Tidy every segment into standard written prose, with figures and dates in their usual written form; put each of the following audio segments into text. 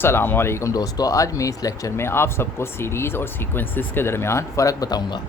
अस्सलामुअलैकुम दोस्तों, आज मैं इस लेक्चर में आप सबको सीरीज़ और सीक्वेंसेस के दरमियान फ़र्क बताऊंगा।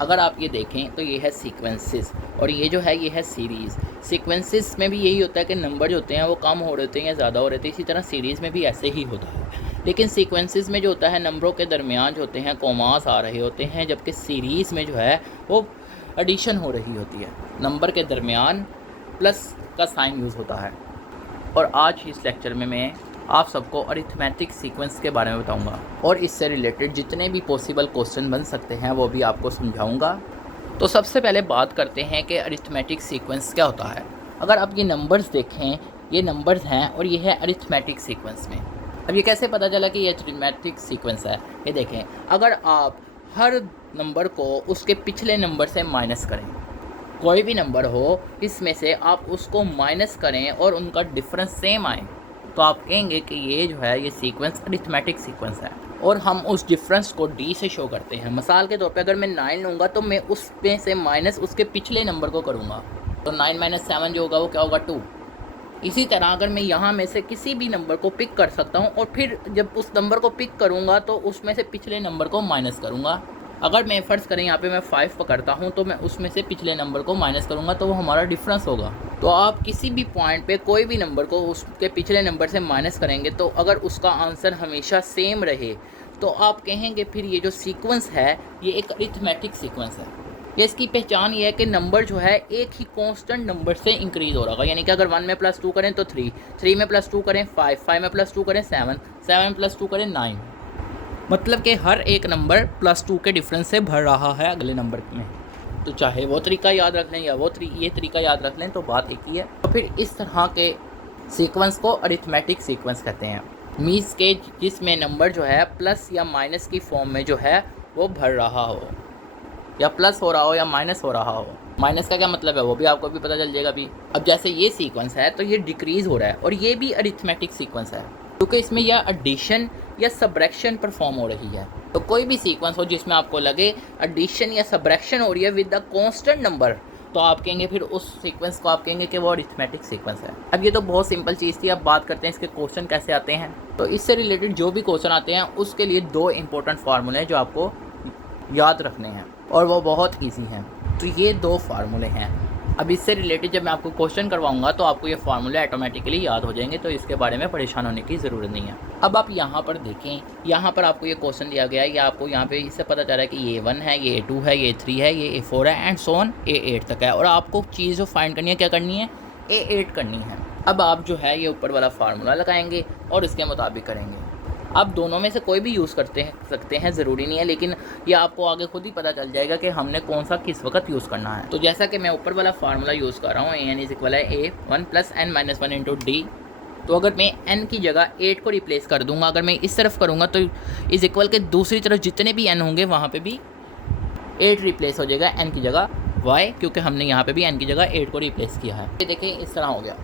अगर आप ये देखें तो ये है सीक्वेंसेस और ये जो है ये है सीरीज़। सीक्वेंसेस में भी यही होता है कि नंबर जो होते हैं वो कम हो रहे होते हैं या ज़्यादा हो रहे होते हैं, इसी तरह सीरीज़ में भी ऐसे ही होता है। लेकिन सीक्वेंसेस में जो होता है नंबरों के दरमियान जो होते हैं कॉमास आ रहे होते हैं, जबकि सीरीज़ में जो है वो एडिशन हो रही होती है। नंबर के दरमियान प्लस का साइन यूज़ होता है। और आज इस लेक्चर में मैं आप सबको अरिथमेटिक सीक्वेंस के बारे में बताऊंगा और इससे रिलेटेड जितने भी पॉसिबल क्वेश्चन बन सकते हैं वो भी आपको समझाऊंगा। तो सबसे पहले बात करते हैं कि अरिथमेटिक सीक्वेंस क्या होता है। अगर आप ये नंबर्स देखें, ये नंबर्स हैं और ये है अरिथमेटिक सीक्वेंस में। अब ये कैसे पता चला कि ये अरिथमेटिक सीक्वेंस है? ये देखें, अगर आप हर नंबर को उसके पिछले नंबर से माइनस करें, कोई भी नंबर हो इसमें से आप उसको माइनस करें और उनका डिफरेंस सेम आए, तो आप कहेंगे कि ये जो है ये सीक्वेंस अरिथमेटिक सीक्वेंस है। और हम उस डिफरेंस को डी से शो करते हैं। मिसाल के तौर पे अगर मैं 9 लूँगा तो मैं उसमें से माइनस उसके पिछले नंबर को करूँगा, तो 9 - 7 जो होगा वो क्या होगा, 2। इसी तरह अगर मैं यहाँ में से किसी भी नंबर को पिक कर सकता हूँ और फिर जब उस नंबर को पिक करूँगा तो उसमें से पिछले नंबर को माइनस करूँगा। अगर मैं फ़र्ज़ करें यहाँ पे मैं 5 पकड़ता हूँ तो मैं उसमें से पिछले नंबर को माइनस करूँगा, तो वो हमारा डिफरेंस होगा। तो आप किसी भी पॉइंट पे कोई भी नंबर को उसके पिछले नंबर से माइनस करेंगे, तो अगर उसका आंसर हमेशा सेम रहे तो आप कहेंगे फिर ये जो सीक्वेंस है ये एक अरिथमेटिक सीक्वेंस है। ये इसकी पहचान ये है कि नंबर जो है एक ही कांस्टेंट नंबर से इंक्रीज़ हो रहा होगा। यानी कि अगर 1 में +2 करें तो 3, 3 में +2 करें 5, 5 में +2 करें 7, 7 में +2 करें 9। मतलब कि हर एक नंबर +2 के डिफरेंस से भर रहा है अगले नंबर में। तो चाहे वो तरीका याद रख लें या ये तरीका याद रख लें, तो बात एक ही है। तो फिर इस तरह के सीक्वेंस को अरिथमेटिक सीक्वेंस कहते हैं। मीन्स के जिसमें नंबर जो है प्लस या माइनस की फॉर्म में जो है वो भर रहा हो, या प्लस हो रहा हो या माइनस हो रहा हो। माइनस का क्या मतलब है वो भी आपको भी पता चल जाएगा अभी। अब जैसे ये सीक्वेंस है तो ये डिक्रीज़ हो रहा है और ये भी अरिथमेटिक सीक्वेंस है, क्योंकि इसमें या एडिशन या सब्ट्रैक्शन परफॉर्म हो रही है। तो कोई भी सीक्वेंस हो जिसमें आपको लगे एडिशन या सब्ट्रैक्शन हो रही है विद द कांस्टेंट नंबर, तो आप कहेंगे फिर उस सीक्वेंस को आप कहेंगे कि वो अरिथमेटिक सीक्वेंस है। अब ये तो बहुत सिंपल चीज़ थी। अब बात करते हैं इसके क्वेश्चन कैसे आते हैं। तो इससे रिलेटेड जो भी क्वेश्चन आते हैं उसके लिए 2 इंपॉर्टेंट फार्मूले हैं जो आपको याद रखने हैं और वो बहुत ईजी हैं। तो ये 2 फार्मूले हैं। अब इससे रिलेटेड जब मैं आपको क्वेश्चन करवाऊंगा तो आपको ये फार्मूले ऑटोमेटिकली याद हो जाएंगे, तो इसके बारे में परेशान होने की ज़रूरत नहीं है। अब आप यहाँ पर देखें, यहाँ पर आपको ये क्वेश्चन दिया गया है, या आपको यहाँ पे इससे पता चल रहा है कि ये 1 है, ये 2 है, ये 3 है, ये 4 है एंड सो ऑन A8 तक है। और आपको चीज़ जो फाइंड करनी है क्या करनी है, A8 करनी है। अब आप जो है ये ऊपर वाला फार्मूला लगाएंगे और इसके मुताबिक करेंगे। आप दोनों में से कोई भी यूज़ सकते हैं, ज़रूरी नहीं है, लेकिन ये आपको आगे खुद ही पता चल जाएगा कि हमने कौन सा किस वक्त यूज़ करना है। तो जैसा कि मैं ऊपर वाला फार्मूला यूज़ कर रहा हूँ, an = A1 + n - 1 × d। तो अगर मैं n की जगह 8 को रिप्लेस कर दूंगा, अगर मैं इस तरफ करूँगा तो = के दूसरी तरफ जितने भी n होंगे वहाँ पर भी 8 रिप्लेस हो जाएगा n की जगह। वाई? क्योंकि हमने यहाँ पर भी n की जगह 8 को रिप्लेस किया है। ये देखें इस तरह हो गया।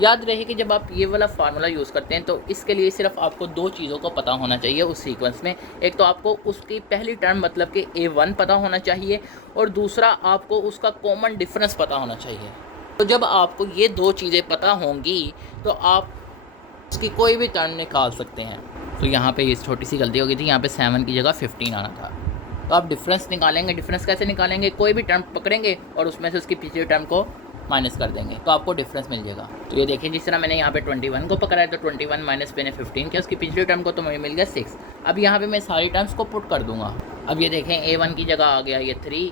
याद रहे कि जब आप ये वाला फार्मूला यूज़ करते हैं तो इसके लिए सिर्फ आपको 2 चीज़ों को पता होना चाहिए उस सीक्वेंस में। एक तो आपको उसकी पहली टर्म मतलब कि A1 पता होना चाहिए और दूसरा आपको उसका कॉमन डिफरेंस पता होना चाहिए। तो जब आपको ये 2 चीज़ें पता होंगी तो आप उसकी कोई भी टर्म निकाल सकते हैं। तो यहाँ पे ये छोटी सी गलती हो गई थी, यहाँ पे 7 की जगह 15 आना था। तो आप डिफरेंस निकालेंगे। डिफरेंस कैसे निकालेंगे? कोई भी टर्म पकड़ेंगे और उसमें से उसकी पिछली टर्म को माइनस कर देंगे तो आपको डिफरेंस मिल जाएगा। तो ये देखिए, जिस तरह मैंने यहाँ पे 21 को पकड़ा है तो 21 माइनस मैंने 15 किया, उसकी पिछली टर्म को तो मुझे मिल गया 6। अब यहाँ पे मैं सारी टर्म्स को पुट कर दूंगा। अब ये देखें A1 की जगह आ गया ये 3,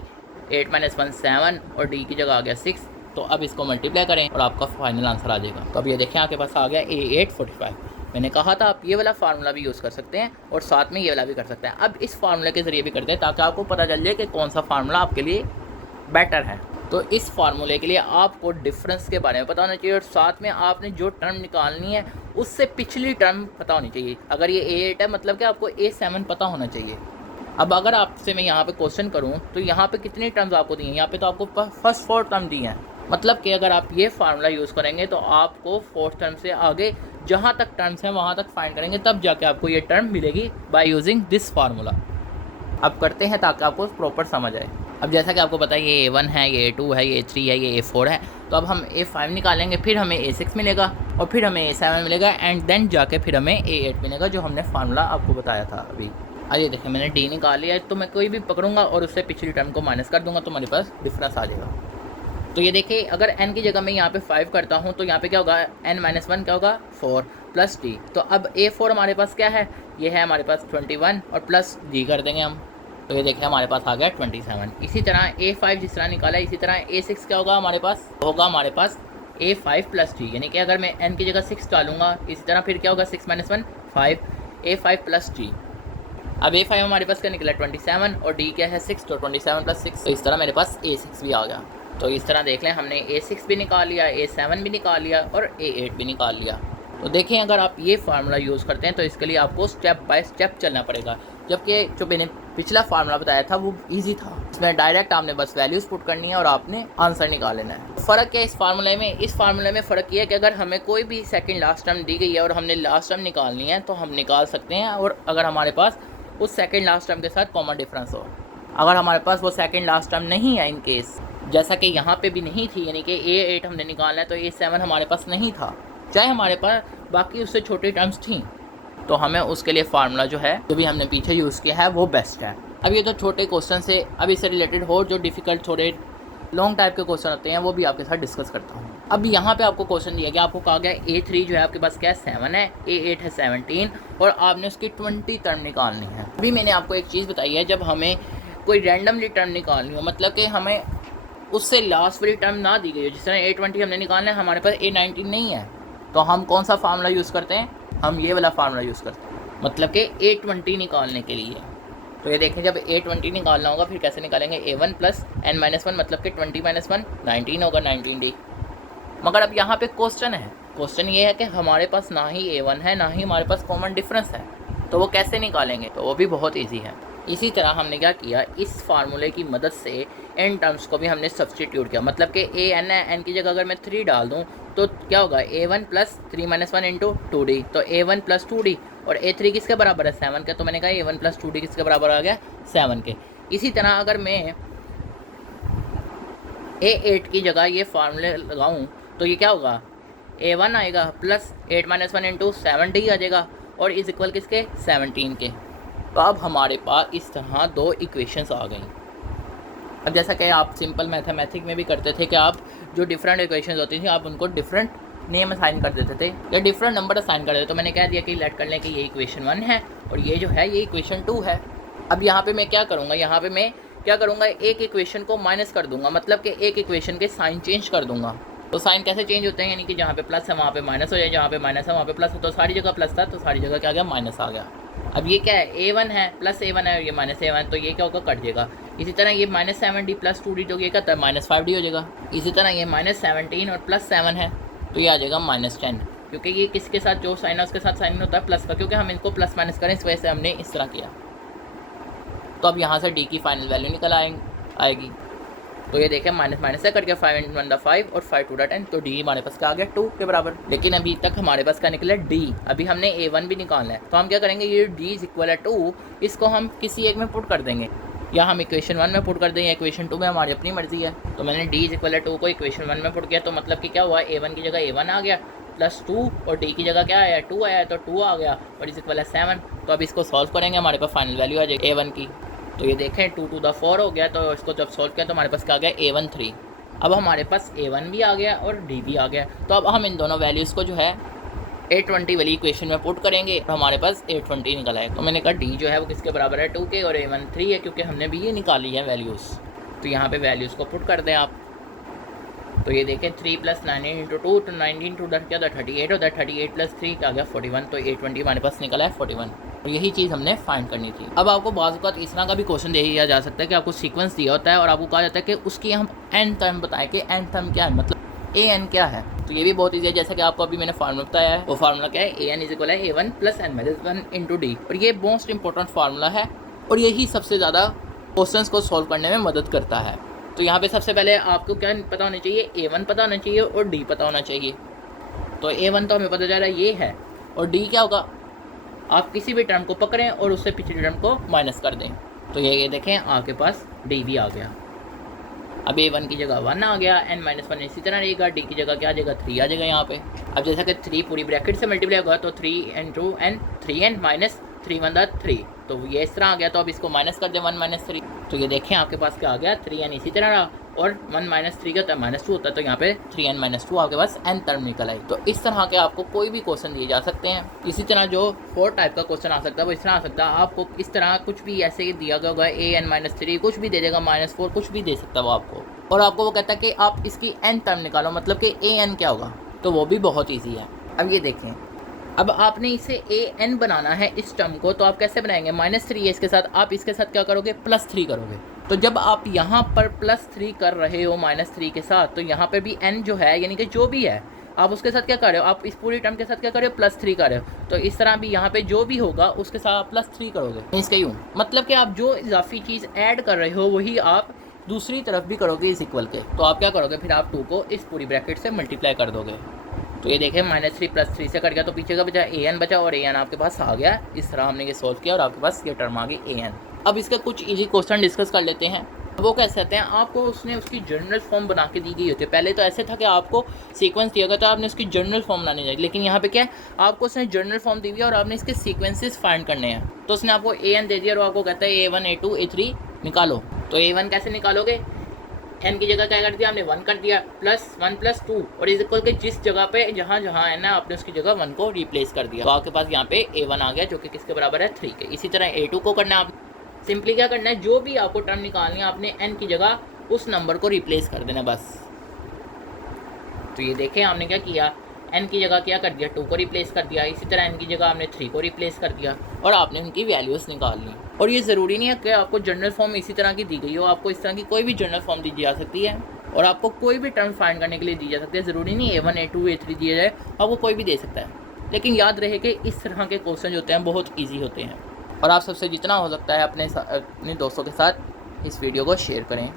8 - 1 7 और D की जगह आ गया 6। तो अब इसको मल्टीप्लाई करें और आपका फाइनल आंसर आ जाएगा। तो अब ये देखें आपके पास आ गया A8 45। मैंने कहा था आप ये वाला फार्मूला भी यूज़ कर सकते हैं और साथ में ये वाला भी कर सकते हैं। अब इस फार्मूले के ज़रिए भी करते हैं ताकि आपको पता चल जाए कि कौन सा फार्मूला आपके लिए बेटर है। तो इस फार्मूले के लिए आपको डिफरेंस के बारे में पता होना चाहिए और साथ में आपने जो टर्म निकालनी है उससे पिछली टर्म पता होनी चाहिए। अगर ये A8 है मतलब कि आपको A7 पता होना चाहिए। अब अगर आपसे मैं यहाँ पे क्वेश्चन करूँ तो यहाँ पे कितनी टर्म्स आपको दी हैं? यहाँ पे तो आपको फर्स्ट 4 टर्म दी हैं। मतलब कि अगर आप ये फार्मूला यूज़ करेंगे तो आपको 4th टर्म से आगे जहाँ तक टर्म्स हैं वहाँ तक फाइंड करेंगे, तब जाके आपको ये टर्म मिलेगी बाय यूजिंग दिस फार्मूला। अब करते हैं ताकि आपको प्रॉपर समझ आए। अब जैसा कि आपको पता है ये A1 है, ये A2 है, ये A3 है, ये A4 है। तो अब हम A5 निकालेंगे, फिर हमें A6 मिलेगा और फिर हमें A7 मिलेगा एंड देन जाके फिर हमें A8 मिलेगा, जो हमने फार्मूला आपको बताया था अभी। आइए देखिए, मैंने D निकाल लिया है, तो मैं कोई भी पकड़ूंगा और उससे पिछली टर्म को माइनस कर दूंगा तो हमारे पास डिफरेंस आ जाएगा। तो ये देखिए, अगर n की जगह मैं यहाँ पे 5 करता हूँ तो यहाँ पे क्या होगा, n-1 क्या होगा 4 प्लस d। तो अब A4 हमारे पास क्या है, ये है हमारे पास 21 और प्लस d कर देंगे हम, तो ये देखिए हमारे पास आ गया 27। इसी तरह A5 जिस तरह निकाला है, इसी तरह A6 क्या होगा हमारे पास, होगा हमारे पास A5 प्लस d, यानी कि अगर मैं n की जगह 6 डालूंगा, इसी तरह फिर क्या होगा 6-1 5 A5 प्लस d। अब A5 हमारे पास क्या निकला 27 और D क्या है 6, तो 27 प्लस 6, तो इस तरह मेरे पास A6 भी आ गया। तो इस तरह देख लें, हमने A6 भी निकाल लिया, A7 भी निकाल लिया और A8 भी निकाल लिया। तो देखें, अगर आप ये फार्मूला यूज़ करते हैं तो इसके लिए आपको स्टेप बाय स्टेप चलना पड़ेगा, जबकि जो मैंने पिछला फार्मूला बताया था वो ईजी था। इसमें डायरेक्ट आपने बस वैल्यूज़ पुट करनी है और आपने आंसर निकाल लेना है। फ़र्क क्या है इस फार्मूले में, इस फार्मूले में फ़र्क ये है कि अगर हमें कोई भी सेकंड लास्ट टर्म दी गई है और हमने लास्ट टर्म निकालनी है तो हम निकाल सकते हैं, और अगर हमारे पास उस सेकंड लास्ट टर्म के साथ कॉमन डिफरेंस हो। अगर हमारे पास वो सेकंड लास्ट टर्म नहीं है, इन केस जैसा कि यहाँ पे भी नहीं थी, यानी कि A8 हमने निकालना है तो A7 हमारे पास नहीं था, चाहे हमारे पास बाकी उससे छोटी टर्म्स थी, तो हमें उसके लिए फार्मूला जो है, जो भी हमने पीछे यूज़ किया है, वो बेस्ट है। अब ये तो छोटे क्वेश्चन से, अब इससे रिलेटेड हो जो डिफ़िकल्ट थोड़े लॉन्ग टाइप के क्वेश्चन होते हैं, वो भी आपके साथ डिस्कस करता हूँ। अब यहाँ पे आपको क्वेश्चन दिया गया, आपको कहा गया A3 जो है आपके पास क्या है 7 है, A8 है 17 और आपने उसकी 20 टर्म निकालनी है। अभी मैंने आपको एक चीज़ बताई है, जब हमें कोई रैंडमली टर्म निकालनी हो, मतलब कि हमें उससे लास्ट वाली टर्म ना दी गई हो, जिस तरह A20 हमने निकालना है, हमारे पास A19 नहीं है, तो हम कौन सा फार्मूला यूज़ करते हैं, हम ये वाला फार्मूला यूज़ करते हैं, मतलब कि A20 निकालने के लिए। तो ये देखें, जब A20 निकालना होगा फिर कैसे निकालेंगे, A1 प्लस n-1, मतलब कि 20-1 19 होगा, 19d। मगर अब यहाँ पे क्वेश्चन है, क्वेश्चन ये है कि हमारे पास ना ही A1 है ना ही हमारे पास कॉमन डिफरेंस है, तो वो कैसे निकालेंगे, तो वो भी बहुत ईजी है। इसी तरह हमने क्या किया, इस फार्मूले की मदद से n टर्म्स को भी हमने सब्सटीट्यूट किया, मतलब कि an है, n की जगह अगर मैं 3 डाल दूँ तो क्या होगा A1 प्लस 3-1 इंटू 2d, तो A1 प्लस 2d और A3 किसके बराबर है 7 के, तो मैंने कहा A1 प्लस 2d किसके बराबर आ गया 7 के। इसी तरह अगर मैं A8 की जगह ये फार्मूले लगाऊँ तो ये क्या होगा, A1 आएगा प्लस 8-1 इंटू 7d आ जाएगा और इज इक्वल किसके 17 के। तो अब हमारे पास इस तरह दो इक्वेशंस आ गई। अब जैसा कि आप सिंपल मैथमेटिक्स में भी करते थे कि आप जो डिफरेंट इक्वेशंस होती थी आप उनको डिफरेंट नेम असाइन कर देते थे या डिफरेंट नंबर असाइन कर देते, तो मैंने कह दिया कि लेट कर लें कि ये इक्वेशन 1 है और ये जो है ये इक्वेशन 2 है। अब यहाँ पे मैं क्या करूँगा, यहाँ पे मैं क्या करूँगा, एक इक्वेशन को माइनस कर दूंगा, मतलब कि एक इक्वेशन के साइन चेंज कर दूंगा। तो साइन कैसे चेंज होते हैं, यानी कि जहाँ पे प्लस है वहाँ पे माइनस हो जाए, जहाँ पे माइनस है वहाँ पे प्लस है, तो सारी जगह प्लस था तो सारी जगह क्या आ गया माइनस आ गया। अब ये क्या है, A1 है प्लस A1 है और ये माइनस A1, तो ये क्या होगा कट जाएगा। इसी तरह ये -7d प्लस 2d, तो ये क्या है -5d हो जाएगा। इसी तरह ये -17 और प्लस 7 है तो ये आ जाएगा -10, क्योंकि ये किसके साथ जो साइन है उसके साथ साइन होता है प्लस का, क्योंकि हम इनको प्लस माइनस करें इस वजह से हमने इस तरह किया। तो अब यहाँ से d की फाइनल वैल्यू निकल आएगी। तो ये देखें माइनस माइनस से करके 5 × 1 5 और 5 × 2 10, तो d हमारे पास क्या आ गया 2 के बराबर। लेकिन अभी तक हमारे पास क्या निकला d, अभी हमने A1 भी निकालना है, तो हम क्या करेंगे, ये d इज इक्वल है 2, इसको हम किसी एक में पुट कर देंगे, या हम इक्वेशन 1 में पुट कर दें या इक्वेशन 2 में, हमारी अपनी मर्जी है। तो मैंने d इज इक्वल है 2 को इक्वेशन 1 में पुट किया, तो मतलब कि क्या हुआ, A1 की जगह A1 आ गया प्लस 2 और d की जगह क्या आया 2 आया, तो 2 आ गया और इज इक्वल है 7। तो अब इसको सॉल्व करेंगे, हमारे पास फाइनल वैल्यू आ जाएगी A1 की। तो ये देखें 2 to the 4 हो गया, तो इसको जब सॉल्व किया तो हमारे पास क्या आ गया A1 3। अब हमारे पास A1 भी आ गया और D भी आ गया। तो अब हम इन दोनों वैल्यूज़ को जो है A20 वाली इक्वेशन में पुट करेंगे तो हमारे पास A20 निकल आए। तो मैंने कहा D जो है वो किसके बराबर है 2 के और A1 3 है, क्योंकि हमने भी ये निकाली है वैल्यूज़। तो यहाँ पे वैल्यूज़ को पुट कर दें आप। तो ये देखें 3 + 19 × 2, तो 19 2 क्या था 38 होता है, 38 + 3 क्या आ गया 41, तो A20 हमारे पास निकला है 41। तो यही चीज़ हमने फाइंड करनी थी। अब आपको बाज़ औक़ात इस तरह का भी क्वेश्चन दे दिया जा सकता है कि आपको सीक्वेंस दिया होता है और आपको कहा जाता है कि उसकी हम n टर्म बताएं कि n टर्म क्या है, मतलब an क्या है। तो ये भी बहुत ईजी है, जैसा कि आपको अभी मैंने फार्मूला बताया है, वो फार्मूला क्या है, an इज इक्वल है A1 + n-1 × d। और ये मोस्ट इंपॉर्टेंट फार्मूला है और यही सबसे ज़्यादा क्वेश्चंस को सॉल्व करने में मदद करता है। तो यहाँ पे सबसे पहले आपको क्या पता होना चाहिए, A1 पता होना चाहिए और D पता होना चाहिए। तो A1 तो हमें पता चला ये है और D क्या होगा, आप किसी भी टर्म को पकड़ें और उससे पिछली टर्म को माइनस कर दें। तो ये देखें आपके पास D भी आ गया। अब A1 की जगह 1 आ गया, n-1 इसी तरह रहेगा, d की जगह क्या आ जाएगा 3 आ जाएगा यहाँ पे। अब जैसा कि 3 पूरी ब्रैकेट से मल्टीप्लाई होगा तो 3n 3n माइनस 3 1 3, तो ये इस तरह आ गया। तो अब इसको माइनस कर दें 1 - 3, तो ये देखें आपके पास क्या आ गया 3n इसी तरह रहा, और 1 - 3 का -2 होता है, तो यहाँ पे 3n - 2 आपके पास n टर्म निकल आई। तो इस तरह के आपको कोई भी क्वेश्चन दिए जा सकते हैं। इसी तरह जो 4 टाइप का क्वेश्चन आ सकता है वो इस तरह आ सकता है, आपको इस तरह कुछ भी ऐसे ही दिया गया होगा an - 3 कुछ भी दे देगा, -4 कुछ भी दे सकता है वो आपको, और आपको वो कहता है कि आप इसकी n टर्म निकालो, मतलब कि an क्या होगा, तो वो भी बहुत ईजी है। अब ये देखें, अब आपने इसे an बनाना है इस टर्म को, तो आप कैसे बनाएंगे, -3 है इसके साथ, आप इसके साथ क्या करोगे +3 करोगे। तो जब आप यहाँ पर +3 कर रहे हो -3 के साथ, तो यहाँ पे भी n जो है यानी कि जो भी है आप उसके साथ क्या कर रहे हो, आप इस पूरी टर्म के साथ क्या कर रहे हो +3 कर रहे हो। तो इस तरह भी यहाँ पे जो भी होगा उसके साथ आप +3 करोगे। इसका यूँ मतलब कि आप जो इजाफी चीज़ ऐड कर रहे हो वही आप दूसरी तरफ भी करोगे इस इक्वल के। तो आप क्या करोगे, फिर आप 2 को इस पूरी ब्रैकेट से मल्टीप्लाई कर दोगे। तो ये देखें -3 + 3 से कट गया, तो पीछे का बचा an बचा, और an आपके पास आ गया। इस तरह हमने ये सोल्व किया और आपके पास ये टर्म आ गई an। अब इसका कुछ इजी क्वेश्चन डिस्कस कर लेते हैं। वो कैसे आते हैं, आपको उसने उसकी जनरल फॉर्म बना के दी गई होती है। पहले तो ऐसे था कि आपको सीक्वेंस दिया गया था, आपने उसकी जनरल फॉर्म बनानी चाहिए, लेकिन यहाँ पे क्या है, आपको उसने जनरल फॉर्म दी हुई है और आपने इसके सीक्वेंसेस फाइंड करने हैं। तो उसने आपको an दे दिया और आपको कहता है a1 a2 a3 निकालो। तो a1 कैसे निकालोगे, n की जगह क्या कर दिया आपने 1 कर दिया, +1 + 2, और इज इक्वल के जिस जगह पे जहाँ जहाँ n है आपने उसकी जगह 1 को रिप्लेस कर दिया। तो आपके पास यहाँ पे a1 आ गया जो कि किसके बराबर है 3 के। इसी तरह a2 को करना है, आप सिंपली क्या करना है, जो भी आपको टर्म निकालनी है आपने n की जगह उस नंबर को रिप्लेस कर देना बस। तो ये देखें हमने क्या किया, n की जगह क्या कर दिया 2 को रिप्लेस कर दिया, इसी तरह n की जगह हमने 3 को रिप्लेस कर दिया और आपने उनकी वैल्यूज़ निकाल ली। और ये ज़रूरी नहीं है कि आपको जनरल फॉर्म इसी तरह की दी गई हो, आपको इस तरह की कोई भी जनरल फॉर्म दी जा सकती है और आपको कोई भी टर्म फाइंड करने के लिए दी जा सकती है। ज़रूरी नहीं a1 a2 a3 दिया जाए, आपको कोई भी दे सकता है। लेकिन याद रहे कि इस तरह के क्वेश्चन जो होते हैं बहुत ईजी होते हैं। और आप सबसे जितना हो सकता है अपने दोस्तों के साथ इस वीडियो को शेयर करें,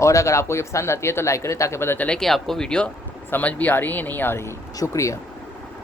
और अगर आपको ये पसंद आती है तो लाइक करें ताकि पता चले कि आपको वीडियो समझ भी आ रही है या नहीं आ रही। शुक्रिया।